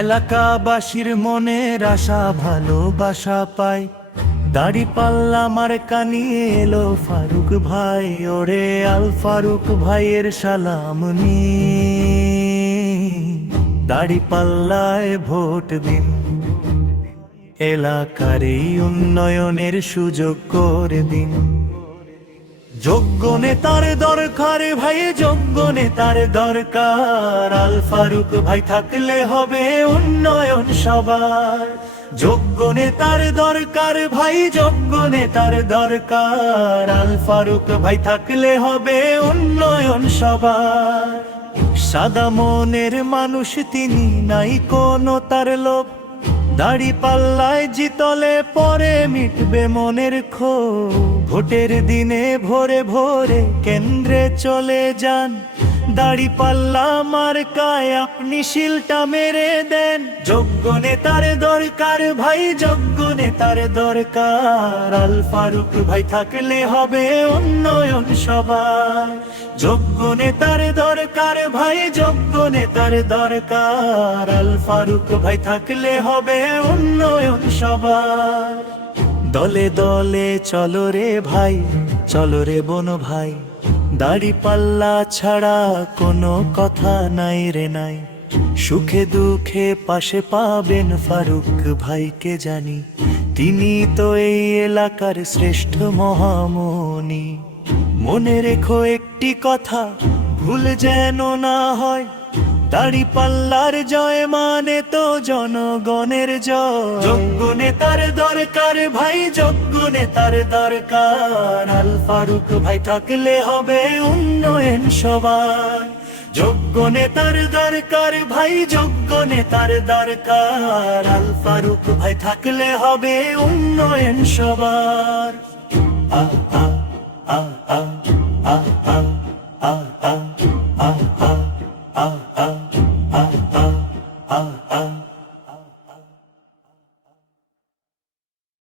এলাকাবাসীর মনের আশা ভালোবাসা পায়, দাড়িপাল্লা মার্কা নিয়ে এলো ফারুক ভাই। ওরে আল ফারুক ভাইয়ের সালাম নিয়ে দাড়িপাল্লায় ভোট দিন, এলাকার এই উন্নয়নের সুযোগ করে দিন। যোগ্য নেতার দরকার ভাই, যোগ্য নেতার দরকার। আল ফারুক ভাই থাকলে হবে উন্নয়ন সবার। যোগ্য নেতার দরকার ভাই, যোগ্য নেতার দরকার। আল ফারুক ভাই থাকলে হবে উন্নয়ন সবার। সাদা মনের মানুষ তিনি, নাই কোনো তার লোভ। দাড়িপাল্লায় জিতলে পরে মিটবে মনের ক্ষোভ। ভোটের দিনে ভোরে ভোরে কেন্দ্রে চলে যান, দাড়িপাল্লা মার্কায় আপনি শিলটা মেরে দেন। যোগ্য নেতার দরকার ভাই, যোগ্য নেতার দরকার। আল ফারুক ভাই থাকলে হবে উন্নয়ন সবার। যোগ্য নেতার দরকার ভাই, যোগ্য নেতার দরকার। আল ফারুক ভাই থাকলে হবে উন্নয়ন সবার। দলে দলে চলো রে ভাই, চলো রে বোন ভাই। দাড়িপাল্লা ছাড়া কোনো কথা নাই রে নাই। সুখে দুঃখে পাশে পাবেন ফারুক ভাইকে জানি, তিনি তো এই এলাকার শ্রেষ্ঠ মহামণি। মনে রেখো একটি কথা, ভুল যেন না হয়। দাড়িপাল্লার জয় মানে তো জনগণের জয়। যোগ্য নেতার দরকার ভাই, যোগ্য নেতার দরকার। আল ফারুক ভাই থাকলে হবে উন্নয়ন সবার। যোগ্য নেতার দরকার ভাই, যোগ্য নেতার দরকার। আল ফারুক ভাই থাকলে হবে উন্নয়ন সবার। আ আ আ আ আ আ আ আ আ আ আ আ আ আ আ